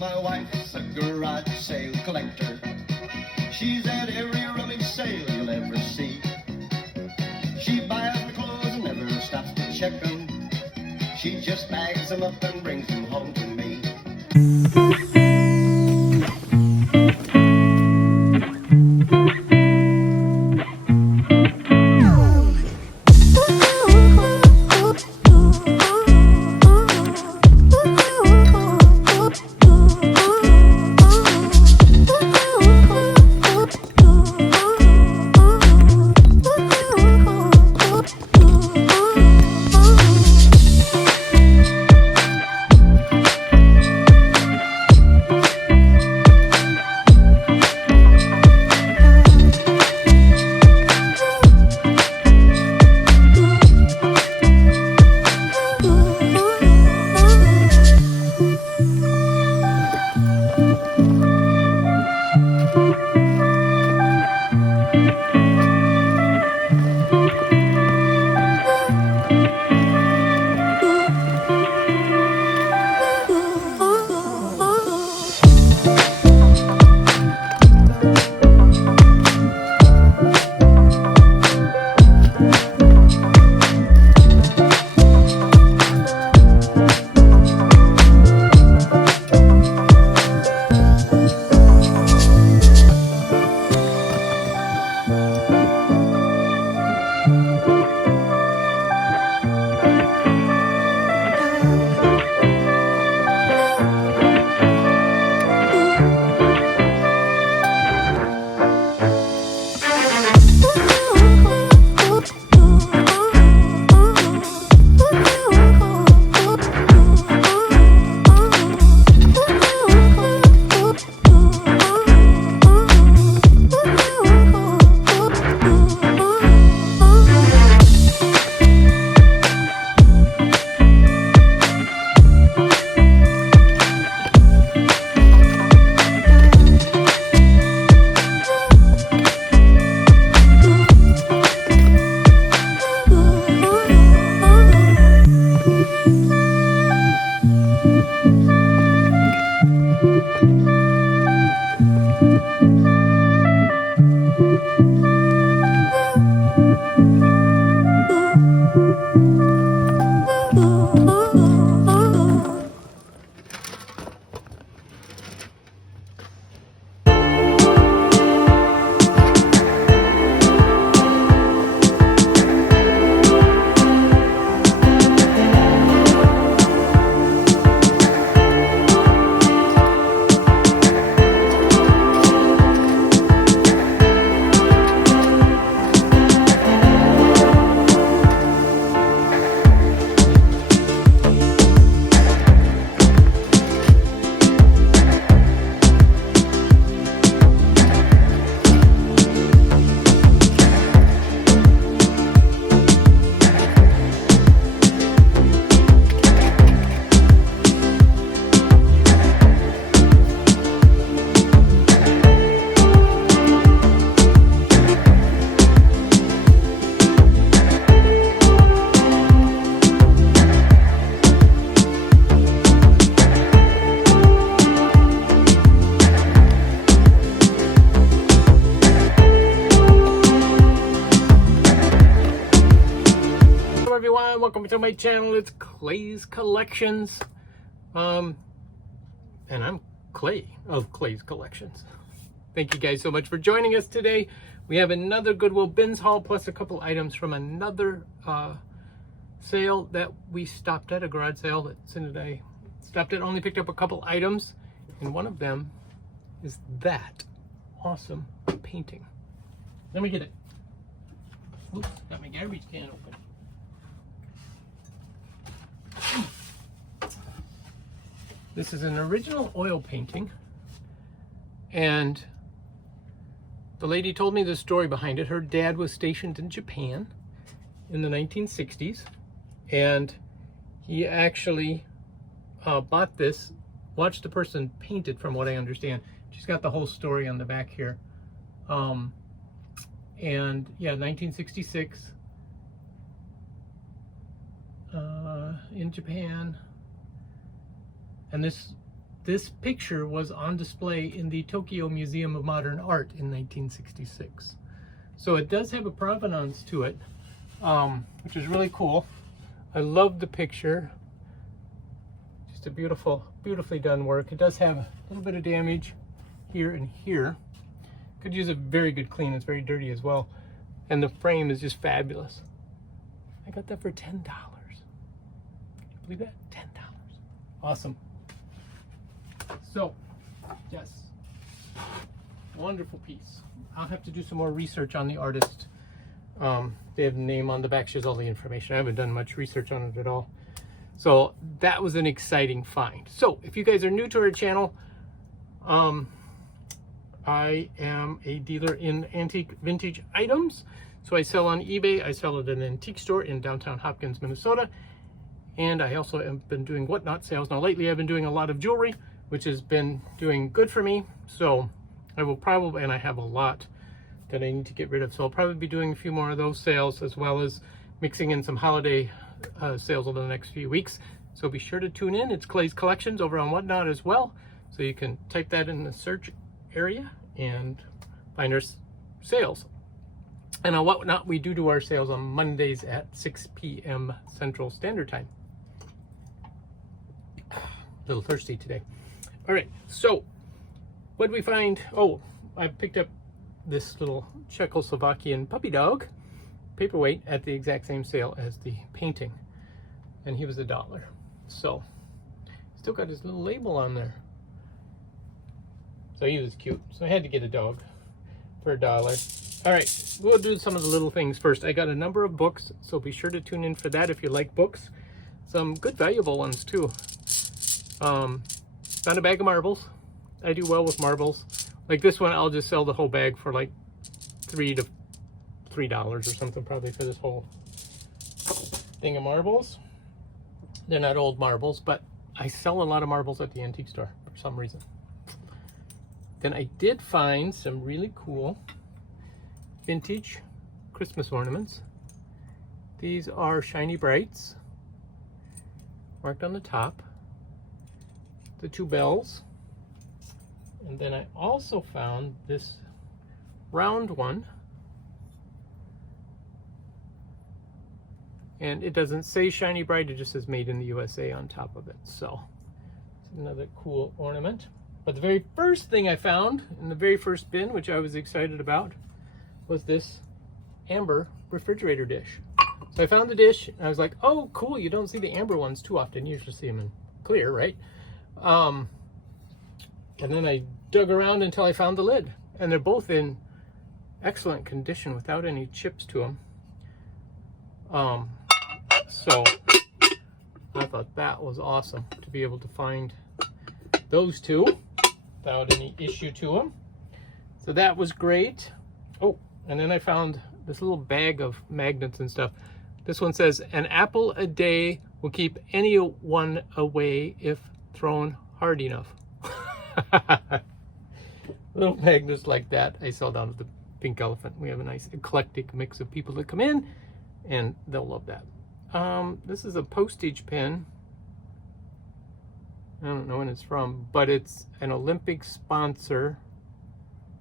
my wife's a garage sale collector. She's at every rummage sale you'll ever see. She buys the clothes and never stops to check them. She just bags them up and brings them home to me. Welcome to my channel. It's Clay's Collections, and I'm Clay of Clay's Collections. Thank you guys so much for joining us today. We have another Goodwill bins haul plus a couple items from another sale that we stopped at, a garage sale that Cindy and I stopped at. Only picked up a couple items, and one of them is that awesome painting. Let me get it. Oops, got my garbage can open. This is an original oil painting, and the lady told me the story behind it. Her dad was stationed in Japan in the 1960s, and he actually bought this, watched the person paint it, from what I understand. She's got the whole story on the back here. And yeah, 1966 in Japan. And this this picture was on display in the Tokyo Museum of Modern Art in 1966. So it does have a provenance to it, which is really cool. I love the picture. Just a beautifully done work. It does have a little bit of damage here and here. Could use a very good clean. It's very dirty as well. And the frame is just fabulous. I got that for $10. Can you believe that? $10. Awesome. So, yes. Wonderful piece. I'll have to do some more research on the artist. They have the name on the back, shows all the information. I haven't done much research on it at all. So that was an exciting find. So if you guys are new to our channel, I am a dealer in antique vintage items. So I sell on eBay. I sell at an antique store in downtown Hopkins, Minnesota. And I also have been doing whatnot sales. Now lately I've been doing a lot of jewelry, which has been doing good for me. So I will probably, and I have a lot that I need to get rid of. So I'll probably be doing a few more of those sales, as well as mixing in some holiday sales over the next few weeks. So be sure to tune in. It's Clay's Collections over on Whatnot as well. So you can type that in the search area and find our sales. And on Whatnot, we do our sales on Mondays at 6 p.m. Central Standard Time. A little thirsty today. All right, so what did we find? Oh, I picked up this little Czechoslovakian puppy dog paperweight at the exact same sale as the painting, and he was $1. So still got his little label on there, so he was cute. So I had to get a dog for $1. All right, we'll do some of the little things first. I got a number of books, so be sure to tune in for that if you like books. Some good valuable ones too. Found a bag of marbles. I do well with marbles. Like this one, I'll just sell the whole bag for like $3 or something, probably, for this whole thing of marbles. They're not old marbles, but I sell a lot of marbles at the antique store for some reason. Then I did find some really cool vintage Christmas ornaments. These are Shiny Brights, marked on the top. The 2 bells. And then I also found this round one. And it doesn't say Shiny Bright, it just says Made in the USA on top of it. So it's another cool ornament. But the very first thing I found in the very first bin, which I was excited about, was this amber refrigerator dish. So I found the dish and I was like, oh cool, you don't see the amber ones too often. You usually see them in clear, right? And then I dug around until I found the lid, and they're both in excellent condition without any chips to them. So I thought that was awesome to be able to find those two without any issue to them. So that was great. Oh, and then I found this little bag of magnets and stuff. This one says, an apple a day will keep anyone away if thrown hard enough. Little magnets like that I sell down at the Pink Elephant. We have a nice eclectic mix of people that come in, and they'll love that. This is a postage pen. I don't know when it's from, but it's an Olympic sponsor.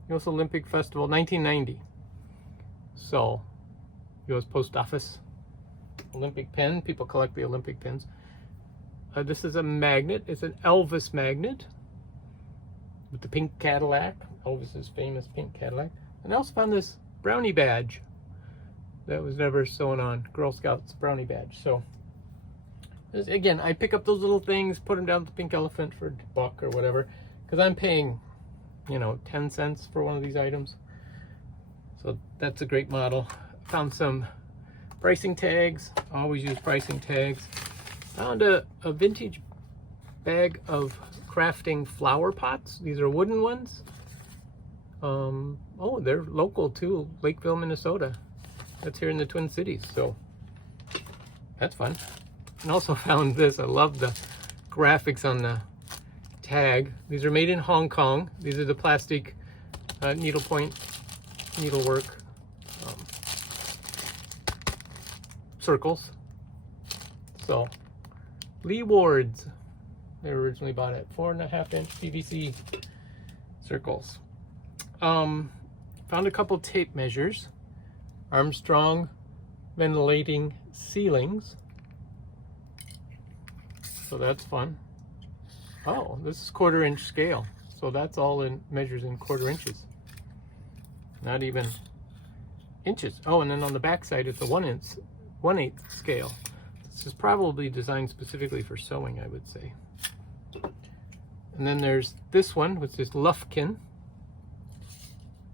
U.S. Olympic Festival, 1990. So, U.S. Post Office. Olympic pen. People collect the Olympic pins. This is a magnet. It's an Elvis magnet with the pink Cadillac. Elvis's famous pink Cadillac. And I also found this brownie badge that was never sewn on. Girl Scouts brownie badge. So, again, I pick up those little things, put them down at the Pink Elephant for $1 or whatever, because I'm paying, 10 cents for one of these items. So that's a great model. Found some pricing tags. I always use pricing tags. Found a vintage bag of crafting flower pots. These are wooden ones. Oh, they're local too, Lakeville, Minnesota. That's here in the Twin Cities, so that's fun. And also found this. I love the graphics on the tag. These are made in Hong Kong. These are the plastic needlepoint needlework circles. So, Lee Ward's They were originally bought at 4.5-inch PVC circles. Found a couple tape measures. Armstrong ventilating ceilings. So that's fun. Oh, this is 1/4 inch scale. So that's all in measures in 1/4 inches. Not even inches. Oh, and then on the back side it's a 1/8 scale. This is probably designed specifically for sewing, I would say. And then there's this one, which is Lufkin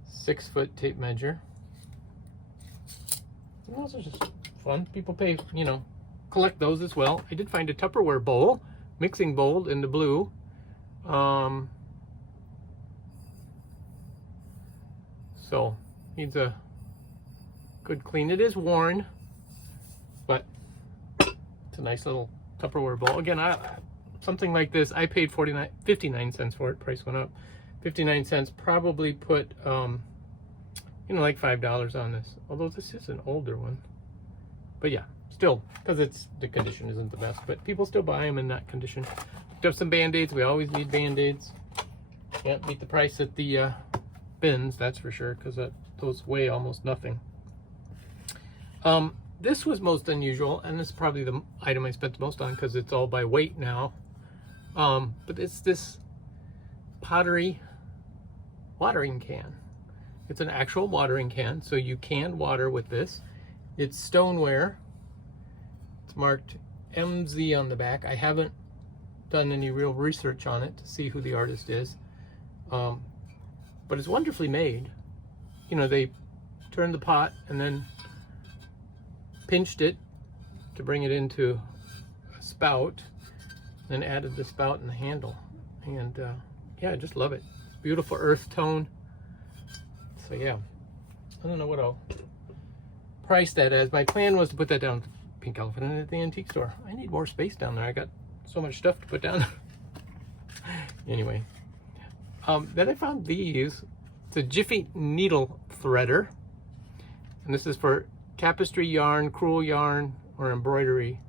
6-foot tape measure. And those are just fun. People pay, you know, collect those as well. I did find a Tupperware bowl, mixing bowl in the blue. So needs a good clean. It is worn, but it's a nice little Tupperware bowl. Again, something like this, I paid 59 cents for it. Price went up. 59 cents. Probably put, you know, like $5 on this. Although this is an older one. But yeah, still, because the condition isn't the best. But people still buy them in that condition. Picked up some Band-Aids. We always need Band-Aids. Can't beat the price at the bins, that's for sure, because those weigh almost nothing. This was most unusual, and this is probably the item I spent the most on because it's all by weight now. But it's this pottery watering can. It's an actual watering can, so you can water with this. It's stoneware. It's marked MZ on the back. I haven't done any real research on it to see who the artist is. But it's wonderfully made. You know, they turned the pot and then pinched it to bring it into a spout, then added the spout and the handle. And yeah, I just love it. It's beautiful earth tone. So yeah, I don't know what I'll price that as. My plan was to put that down at the Pink Elephant at the antique store. I need more space down there. I got so much stuff to put down. Anyway, then I found these. It's a Jiffy needle threader, and this is for tapestry yarn, crewel yarn, or embroidery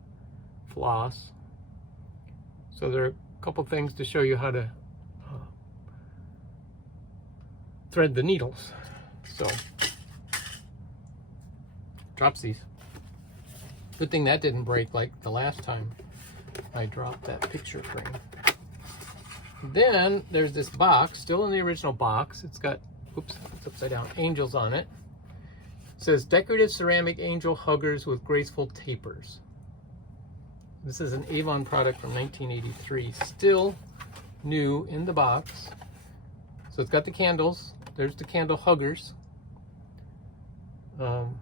floss. So there are a couple things to show you how to thread the needles. So drops these. Good thing that didn't break like the last time I dropped that picture frame. Then there's this box, still in the original box. It's got, oops, it's upside down, angels on it. It says decorative ceramic angel huggers with graceful tapers. This is an Avon product from 1983, still new in the box. So it's got the candles. There's the candle huggers. And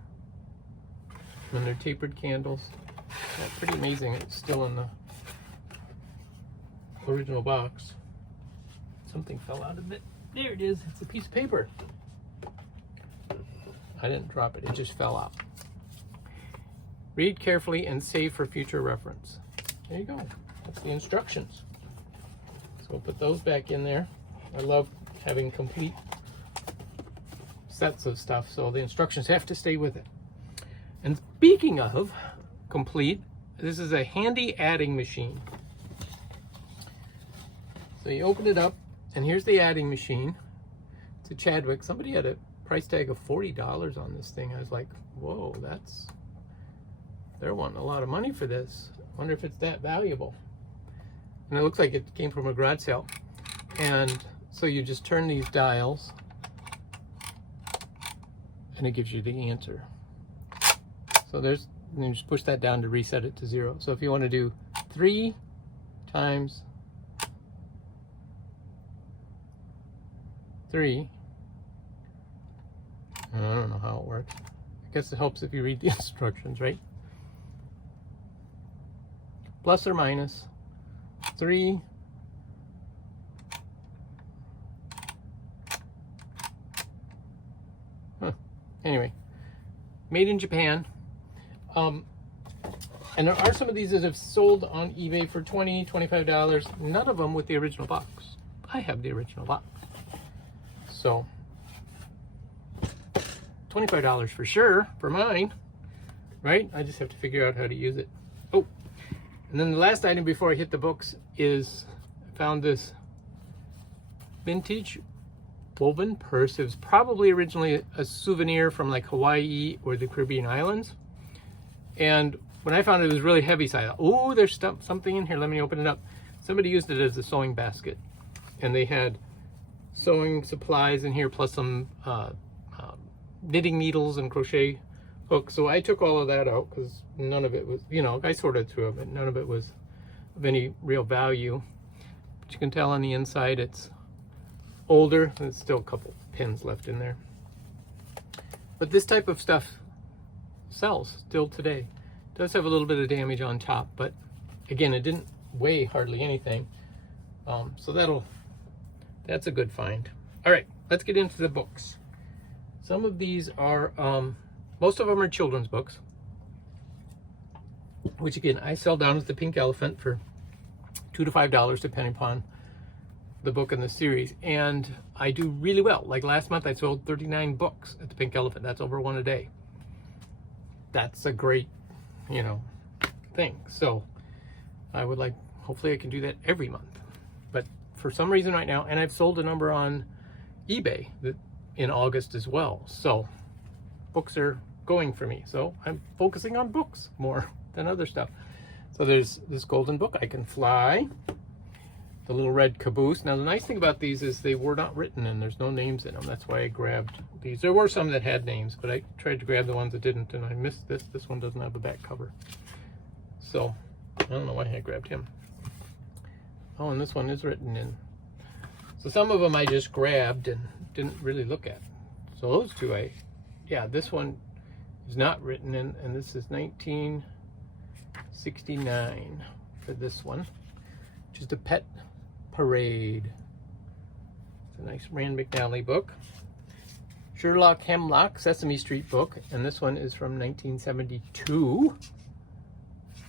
they're tapered candles. Yeah, pretty amazing. It's still in the original box. Something fell out of it. There it is. It's a piece of paper. I didn't drop it. It just fell out. Read carefully and save for future reference. There you go. That's the instructions. So we'll put those back in there. I love having complete sets of stuff, so the instructions have to stay with it. And speaking of complete, this is a handy adding machine. So you open it up, and here's the adding machine. It's a Chadwick. Somebody had a price tag of $40 on this thing. I was like, whoa, they're wanting a lot of money for this. I wonder if it's that valuable. And it looks like it came from a garage sale. And so you just turn these dials, and it gives you the answer. So and you just push that down to reset it to 0. So if you want to do 3 times 3, I don't know how it works. I guess it helps if you read the instructions, right? Plus or minus 3 Anyway, made in Japan. And there are some of these that have sold on eBay for $20, $25. None of them with the original box. I have the original box. So, $25 for sure for mine, right? I just have to figure out how to use it. Oh, and then the last item before I hit the books is, I found this vintage woven purse. It was probably originally a souvenir from like Hawaii or the Caribbean islands. And when I found it, it was really heavy, so I thought, oh, there's something in here. Let me open it up. Somebody used it as a sewing basket, and they had sewing supplies in here, plus some knitting needles and crochet hooks. So I took all of that out because none of it was, you know, I sorted through it, but none of it was of any real value. But you can tell on the inside it's older. There's still a couple pins left in there. But this type of stuff sells still today. It does have a little bit of damage on top, but again, it didn't weigh hardly anything. So that's a good find. All right, let's get into the books. Some of these are, most of them are children's books, which again, I sell down at the Pink Elephant for $2 to $5, depending upon the book in the series. And I do really well. Like last month, I sold 39 books at the Pink Elephant. That's over one a day. That's a great, you know, thing. So I would like, hopefully I can do that every month. But for some reason right now, and I've sold a number on eBay in August as well. So books are going for me. So I'm focusing on books more than other stuff. So there's this golden book, I Can Fly. The little red caboose. Now the nice thing about these is they were not written and there's no names in them. That's why I grabbed these. There were some that had names, but I tried to grab the ones that didn't, and I missed this. This one doesn't have a back cover. So I don't know why I grabbed him. Oh, and this one is written in. So some of them I just grabbed and didn't really look at. So those two yeah, this one is not written in, and this is 1969 for this one. Just a Pet Parade. It's a nice Rand McNally book. Sherlock Hemlock, Sesame Street book, and this one is from 1972.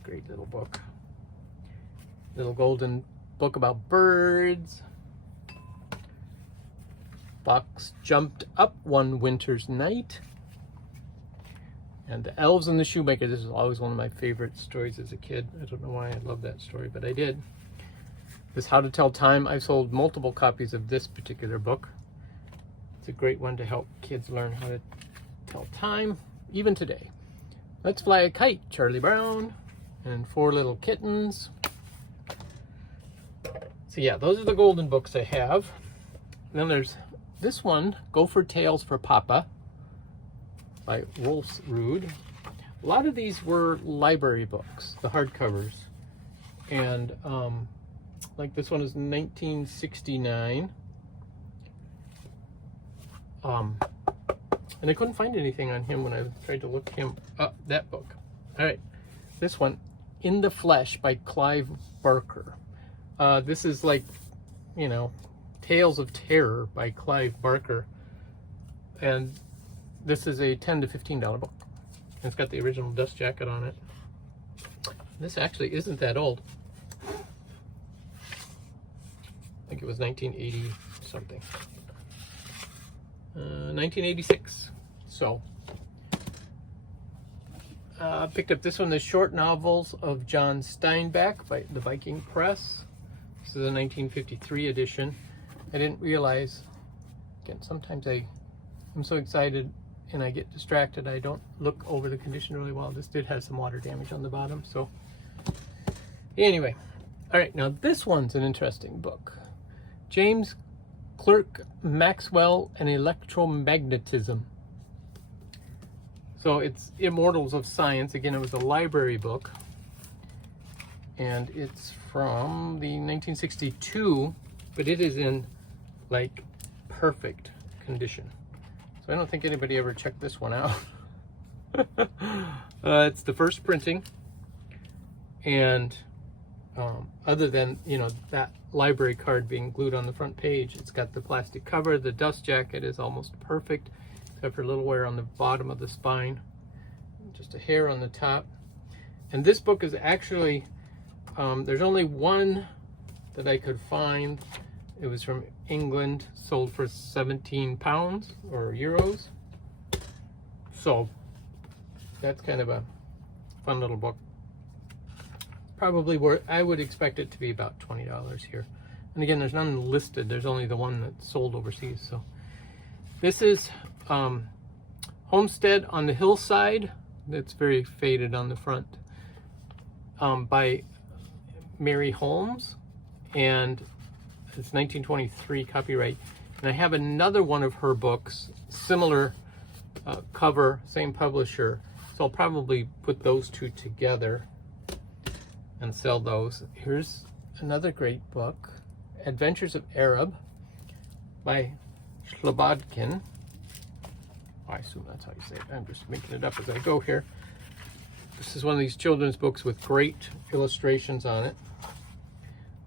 Great little book. Little golden book about birds. Fox Jumped Up One Winter's Night. And The Elves and the Shoemaker. This is always one of my favorite stories as a kid. I don't know why I love that story, but I did. This How to Tell Time. I've sold multiple copies of this particular book. It's a great one to help kids learn how to tell time, even today. Let's Fly a Kite, Charlie Brown, and Four Little Kittens. So yeah, those are the golden books I have. And then there's this one, Gopher Tales for Papa, by Wolfsrud. A lot of these were library books, the hardcovers. And like this one is 1969. And I couldn't find anything on him when I tried to look him up, that book. All right, this one, In the Flesh by Clive Barker. This is like, you know, Tales of Terror by Clive Barker. And this is a $10 to $15 book. It's got the original dust jacket on it. This actually isn't that old. I think it was 1980 something. 1986. So, picked up this one, The Short Novels of John Steinbeck by the Viking Press. This is a 1953 edition. I didn't realize, again, sometimes I'm so excited and I get distracted. I don't look over the condition really well. This did have some water damage on the bottom, so anyway. All right, now this one's an interesting book. James Clerk Maxwell and Electromagnetism. So it's Immortals of Science. Again, it was a library book. And it's from the 1962, but it is in like perfect condition. So I don't think anybody ever checked this one out. It's the first printing. And other than, you know, that library card being glued on the front page, it's got the plastic cover. The dust jacket is almost perfect, except for a little wear on the bottom of the spine. Just a hair on the top. And this book is actually, there's only one that I could find. It was from England, sold for 17 pounds or euros. So that's kind of a fun little book. probably worth, I would expect it to be about $20 here. And again, there's none listed. There's only the one that's sold overseas. So this is Homestead on the Hillside. That's very faded on the front, by Mary Holmes, and it's 1923 copyright. And I have another one of her books, similar cover, same publisher. So I'll probably put those two together and sell those. Here's another great book, Adventures of Arab by Slobodkin. I assume that's how you say it. I'm just making it up as I go here. This is one of these children's books with great illustrations on it.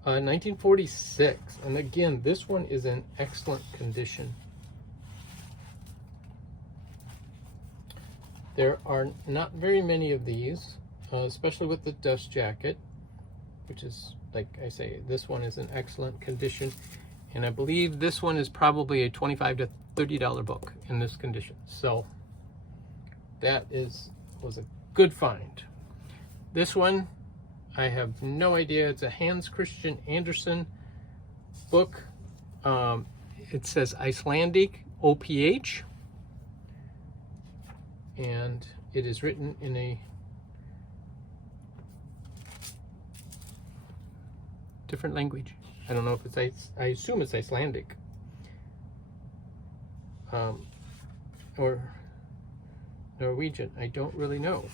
1946. And again, this one is in excellent condition. There are not very many of these, especially with the dust jacket, which is, like I say, this one is in excellent condition. And I believe this one is probably a $25 to $30 book in this condition. So that was a good find. This one, I have no idea. It's a Hans Christian Andersen book. It says Icelandic OPH. And it is written in a different language. I don't know if it's, I assume it's Icelandic. Or Norwegian. I don't really know.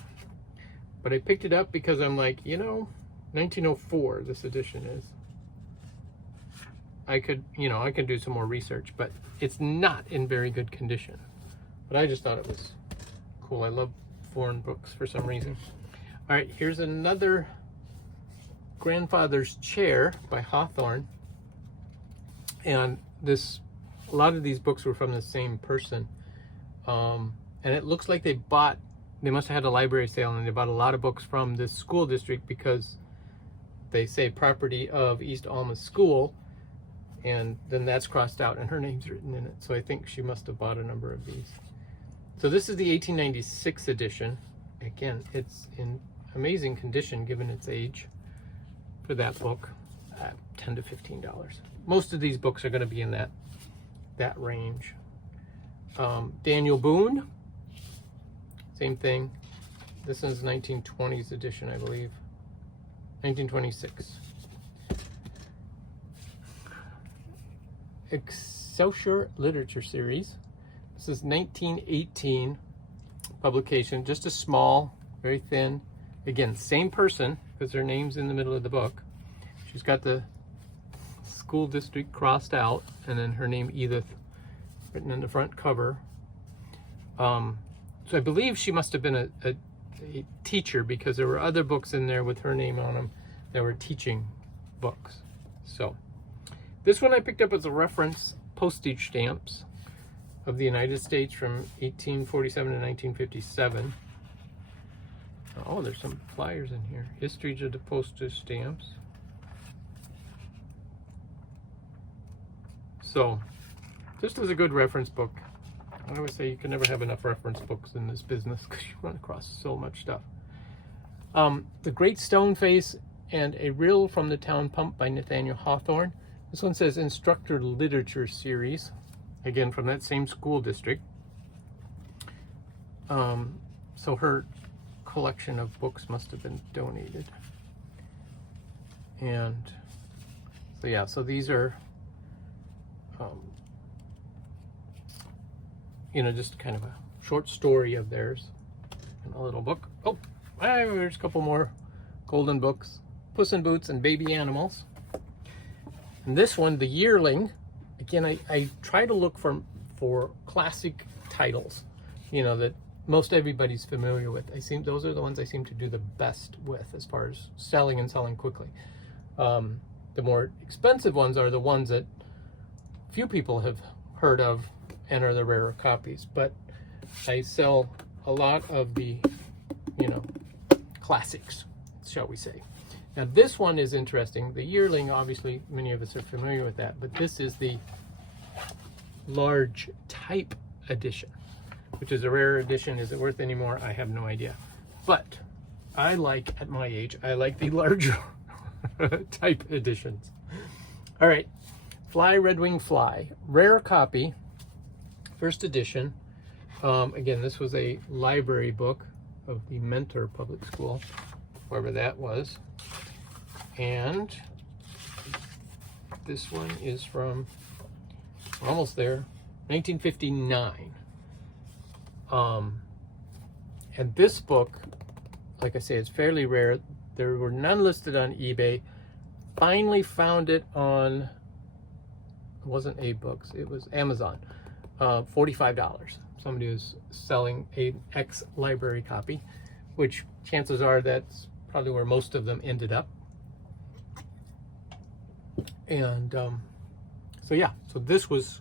But I picked it up because I'm like, 1904 this edition is. I could do some more research, but it's not in very good condition. But I just thought it was cool. I love foreign books for some reason. All right, here's another Grandfather's Chair by Hawthorne. And a lot of these books were from the same person. And it looks like they must have had a library sale and they bought a lot of books from this school district because they say property of East Alma School, and then that's crossed out and her name's written in it. So I think she must have bought a number of these. So this is the 1896 edition. Again, it's in amazing condition given its age for that book, $10 to $15. Most of these books are going to be in that range. Daniel Boone, same thing. This is 1920s edition, I believe. 1926. Excelsior Literature Series. This is 1918 publication, just a small, very thin. Again, same person, because her name's in the middle of the book. She's got the school district crossed out, and then her name, Edith, written in the front cover. So I believe she must have been a teacher, because there were other books in there with her name on them that were teaching books. So this one I picked up as a reference postage stamps of the United States from 1847 to 1957. Oh, there's some flyers in here. History of the postage stamps. So just as a good reference book. I always say you can never have enough reference books in this business because you run across so much stuff. The Great Stone Face and A Rill from the Town Pump by Nathaniel Hawthorne. This one says Instructor Literature Series, again from that same school district. So her collection of books must have been donated. And so yeah, so these are just kind of a short story of theirs in a little book. Oh, there's a couple more golden books. Puss in Boots and Baby Animals. And this one, The Yearling, again, I try to look for classic titles, that most everybody's familiar with. Those are the ones I seem to do the best with as far as selling and selling quickly. The more expensive ones are the ones that few people have heard of and are the rarer copies, but I sell a lot of the, classics, shall we say. Now this one is interesting. The Yearling, obviously many of us are familiar with that, but this is the large type edition, which is a rare edition. Is it worth any more? I have no idea. But I like, at my age, I like the larger type editions. All right, Fly Red Wing Fly, rare copy, first edition. Again, this was a library book of the Mentor Public School, wherever that was. And this one is from, we're almost there, 1959. And this book, like I say, it's fairly rare. There were none listed on eBay. Finally found it on, it wasn't A-Books, it was Amazon. $45. Somebody was selling an ex-library copy, which chances are that's probably where most of them ended up. And so yeah, so this was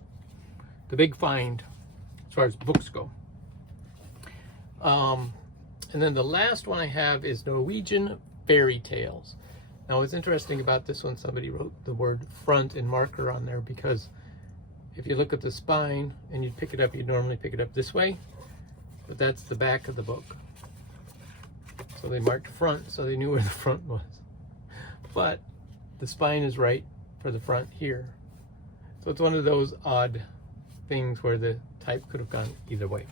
the big find as far as books go. And then the last one I have is Norwegian Fairy Tales. Now what's interesting about this one, somebody wrote the word front in marker on there, because if you look at the spine and you'd pick it up, you'd normally pick it up this way, but that's the back of the book. So they marked front, so they knew where the front was. But the spine is right for the front here. So it's one of those odd things where the type could have gone either way.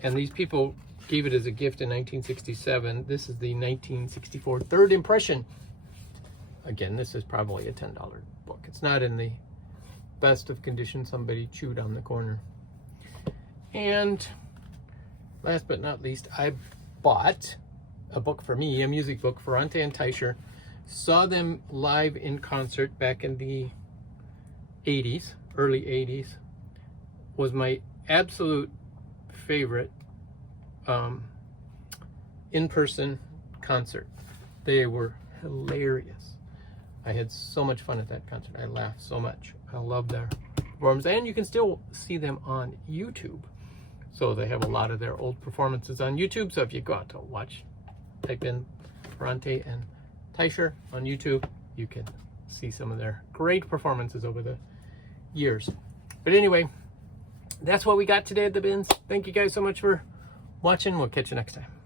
And these people gave it as a gift in 1967. This is the 1964 third impression. Again, this is probably a $10 book. It's not in the best of condition. Somebody chewed on the corner. And last but not least, I bought a book for me, a music book, Ferrante and Teicher. Saw them live in concert back in the 80s, early 80s. Was my absolute favorite in-person concert. They were hilarious. I had so much fun at that concert. I laughed so much. I love their performance, and you can still see them on YouTube. So they have a lot of their old performances on YouTube. So if you go out to watch, type in Ferrante and Teicher on YouTube, you can see some of their great performances over the years. But anyway, that's what we got today at the bins. Thank you guys so much for watching. We'll catch you next time.